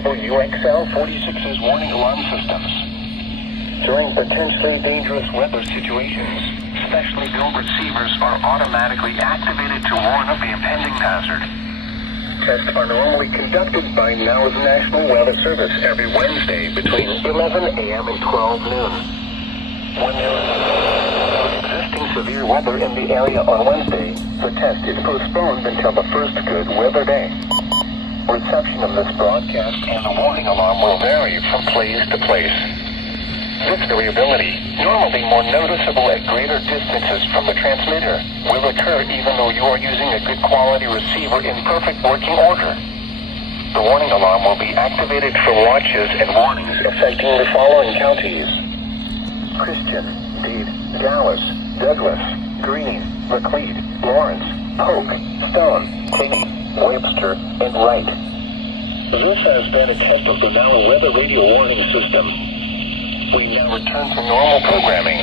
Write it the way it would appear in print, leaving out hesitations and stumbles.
WXL46's warning alarm systems. During potentially dangerous weather situations, specially built receivers are automatically activated to warn of the impending hazard. Tests are normally conducted by NOW's National Weather Service every Wednesday between 11 a.m. and 12 noon. When there is existing severe weather in the area on Wednesday, the test is postponed until the first good weather day. Reception of this broadcast and the warning alarm will vary from place to place. This variability, normally more noticeable at greater distances from the transmitter, will occur even though you are using a good quality receiver in perfect working order. The warning alarm will be activated for watches and warnings affecting the following counties: Christian, Dade, Dallas, Douglas, Greene, Macleod, Lawrence, Polk, Stone, Taney, Webster, and Wright. This has been a test of the NOW Weather Radio Warning System. We now return to normal programming.